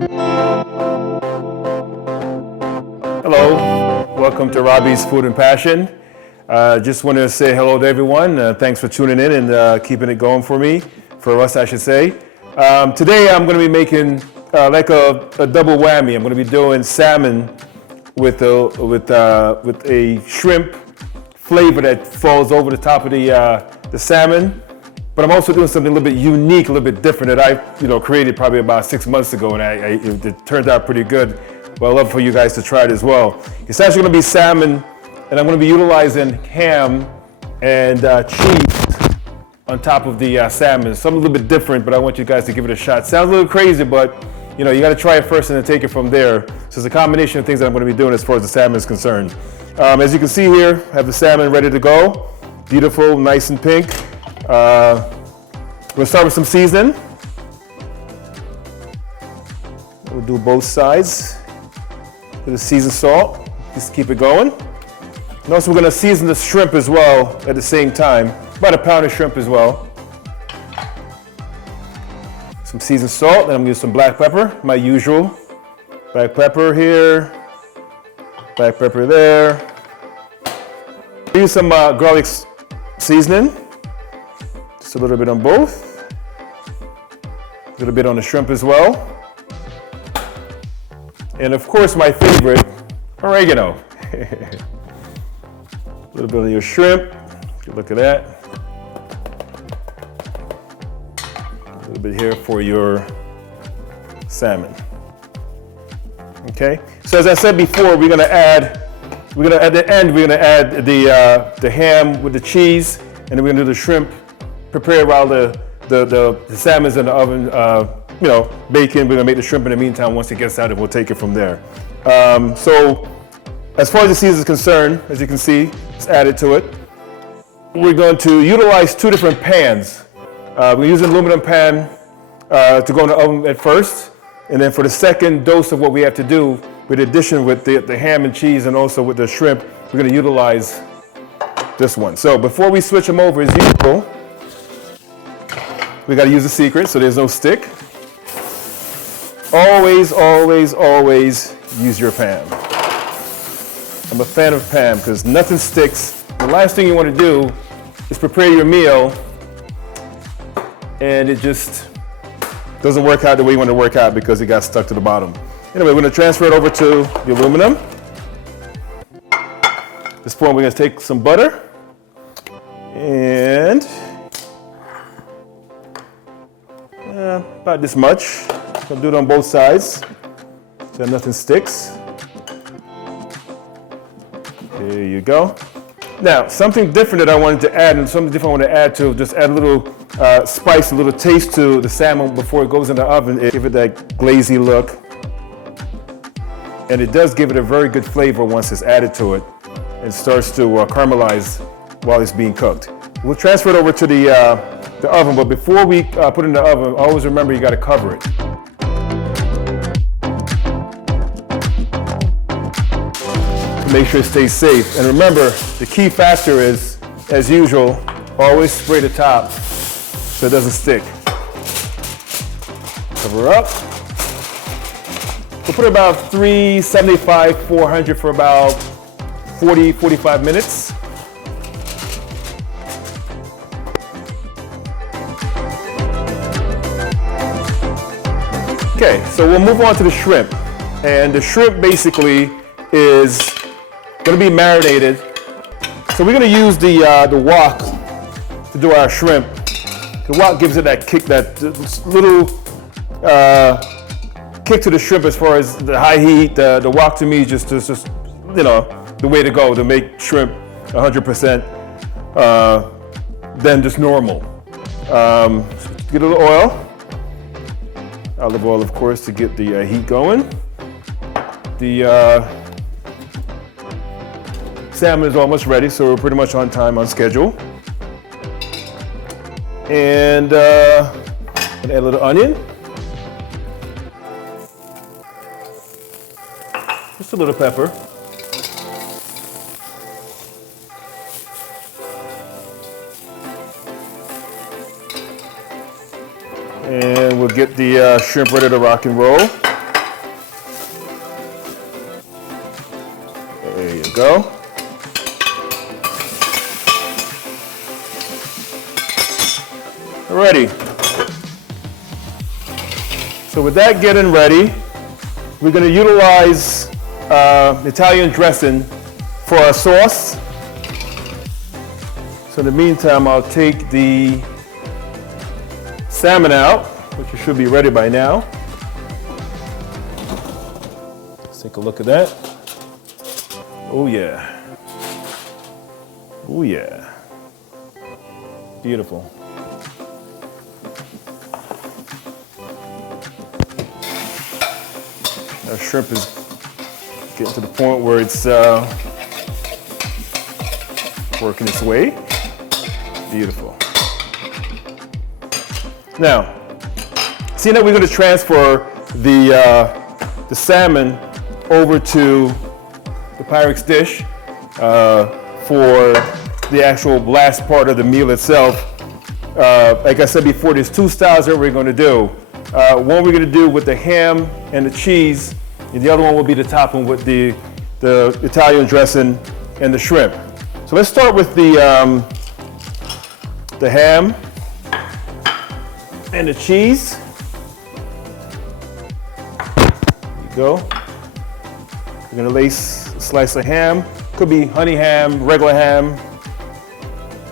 Hello, welcome to Robbie's Food and Passion. Just wanted to say hello to everyone. Thanks for tuning in and keeping it going for us, I should say. Today I'm going to be making like a double whammy. I'm going to be doing salmon with a shrimp flavor that falls over the top of the salmon. But I'm also doing something a little bit unique, a little bit different that I created probably about 6 months ago, and it turned out pretty good. Well, I'd love for you guys to try it as well. It's actually going to be salmon, and I'm going to be utilizing ham and cheese on top of the salmon. Something a little bit different, but I want you guys to give it a shot. Sounds a little crazy, but you got to try it first and then take it from there. So it's a combination of things that I'm going to be doing as far as the salmon is concerned. As you can see here, I have the salmon ready to go. Beautiful, nice and pink. We'll start with some seasoning. We'll do both sides with the seasoned salt. Just keep it going. And also we're going to season the shrimp as well at the same time. About a pound of shrimp as well. Some seasoned salt, then I'm going to use some black pepper, my usual. Black pepper here, black pepper there. Use some garlic seasoning. Just a little bit on both. A little bit on the shrimp as well. And of course my favorite, oregano. A little bit on your shrimp. Good look at that. A little bit here for your salmon. Okay. So as I said before, we're gonna add the ham with the cheese, and then we're gonna do the shrimp. Prepare while the salmon's in the oven, baking. We're gonna make the shrimp in the meantime. Once it gets out, we'll take it from there. So as far as the season is concerned, as you can see, it's added to it. We're going to utilize two different pans. We're using an aluminum pan to go in the oven at first, and then for the second dose of what we have to do, with addition with the ham and cheese and also with the shrimp, we're going to utilize this one. So before we switch them over, as usual, we got to use the secret so there's no stick. Always, always, always use your pan. I'm a fan of pan because nothing sticks. The last thing you want to do is prepare your meal and it just doesn't work out the way you want to work out because it got stuck to the bottom. Anyway, we're going to transfer it over to the aluminum. At this point, we're going to take some butter and about this much. I'll do it on both sides so nothing sticks. There you go. Now, something different that I wanted to add, and something different I want to add to, just add a little spice, a little taste to the salmon before it goes in the oven. Give it that glazy look. And it does give it a very good flavor once it's added to it and starts to caramelize while it's being cooked. We'll transfer it over to the oven, but before we put it in the oven, always remember you got to cover it. To make sure it stays safe. And remember, the key factor is, as usual, always spray the top so it doesn't stick. Cover up. We'll put about 375, 400 for about 40, 45 minutes. Okay, so we'll move on to the shrimp. And the shrimp basically is going to be marinated. So we're going to use the wok to do our shrimp. The wok gives it that kick, that little kick to the shrimp as far as the high heat. The wok to me is just the way to go to make shrimp 100% than just normal. Get a little oil. Olive oil, of course, to get the heat going. The salmon is almost ready, so we're pretty much on time, on schedule. And add a little onion. Just a little pepper. And we'll get the shrimp ready to rock and roll. we go. Ready. So with that getting ready, we're going to utilize Italian dressing for our sauce. So in the meantime, I'll take the salmon out, which should be ready by now. Let's take a look at that. Oh yeah. Oh yeah. Beautiful. Our shrimp is getting to the point where it's working its way. Beautiful. Now, seeing that we're going to transfer the salmon over to the Pyrex dish for the actual last part of the meal itself. Like I said before, there's two styles that we're going to do. One we're going to do with the ham and the cheese, and the other one will be the topping with the Italian dressing and the shrimp. So let's start with the ham and the cheese. There you go. We're going to lace a slice of ham. Could be honey ham, regular ham.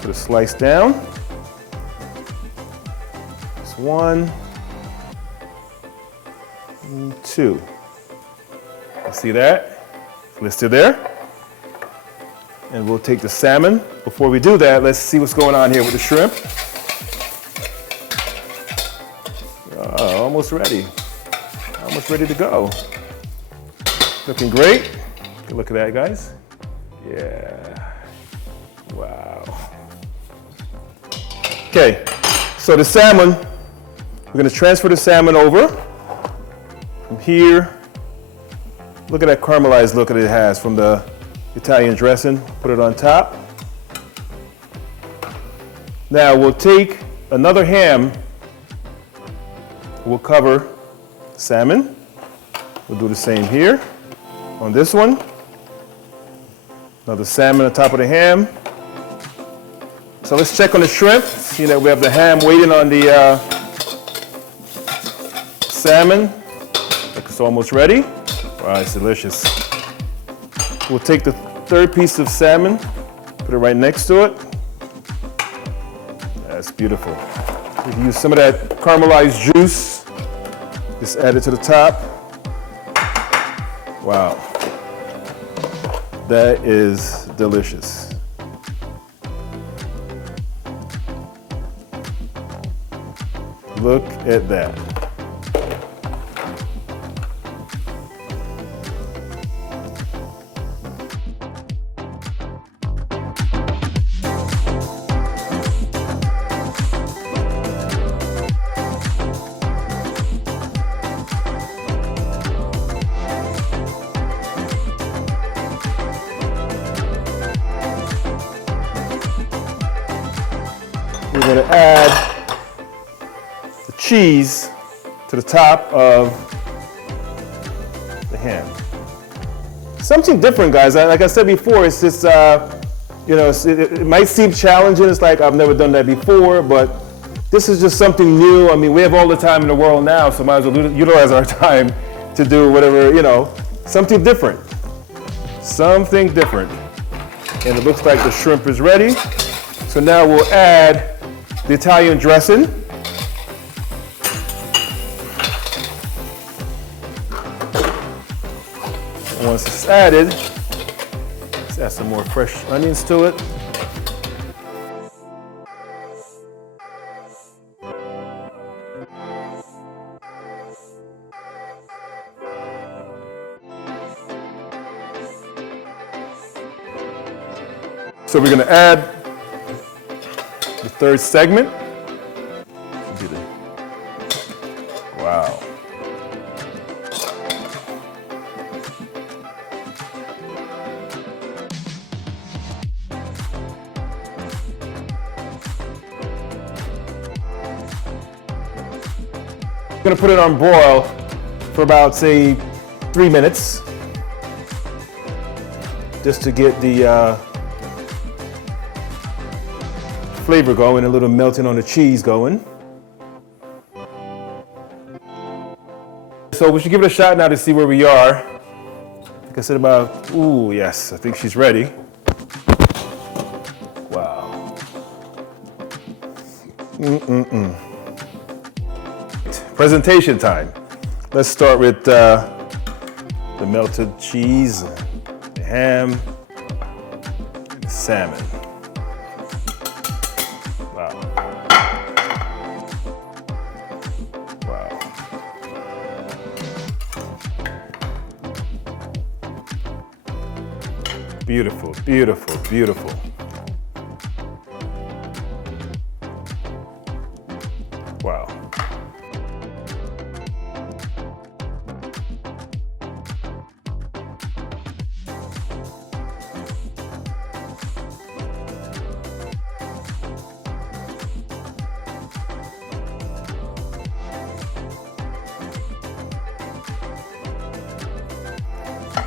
Put a slice down. That's 1, 2. See that? Listed there. And we'll take the salmon. Before we do that, let's see what's going on here with the shrimp. Almost ready. Almost ready to go. Looking great. Good look at that, guys. Yeah. Wow. Okay, so the salmon, we're going to transfer the salmon over. From here, look at that caramelized look that it has from the Italian dressing. Put it on top. Now we'll take another ham. We'll cover salmon. We'll do the same here on this one. Another salmon on top of the ham. So let's check on the shrimp. See that we have the ham waiting on the salmon. It's almost ready. Wow, it's delicious. We'll take the third piece of salmon, put it right next to it. That's beautiful. We can use some of that caramelized juice. Just add it to the top. Wow. That is delicious. Look at that. We're going to add the cheese to the top of the ham. Something different, guys. Like I said before, it's just, you know, it might seem challenging. It's like I've never done that before, but this is just something new. I mean, we have all the time in the world now, so might as well utilize our time to do whatever, you know, something different. Something different. And it looks like the shrimp is ready. So now we'll add the Italian dressing. Once it's added, let's add some more fresh onions to it. So we're going to add the third segment. Wow. I'm going to put it on broil for about, say, 3 minutes. just to get the flavor going, a little melting on the cheese going. So we should give it a shot now to see where we are. Like I said about, ooh, yes, I think she's ready. Wow. Presentation time. Let's start with the melted cheese, the ham, the salmon. Wow. Wow. Beautiful, beautiful, beautiful. Wow.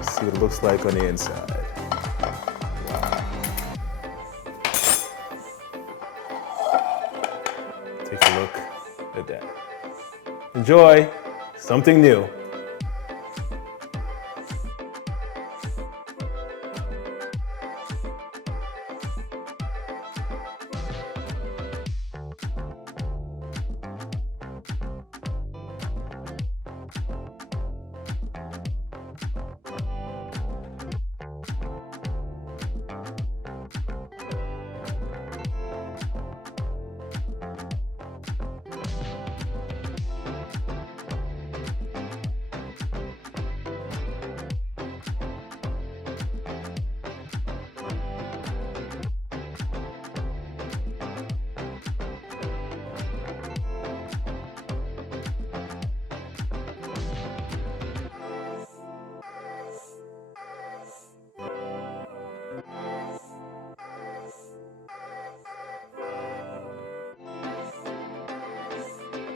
See what it looks like on the inside. Wow. Take a look at that. Enjoy something new.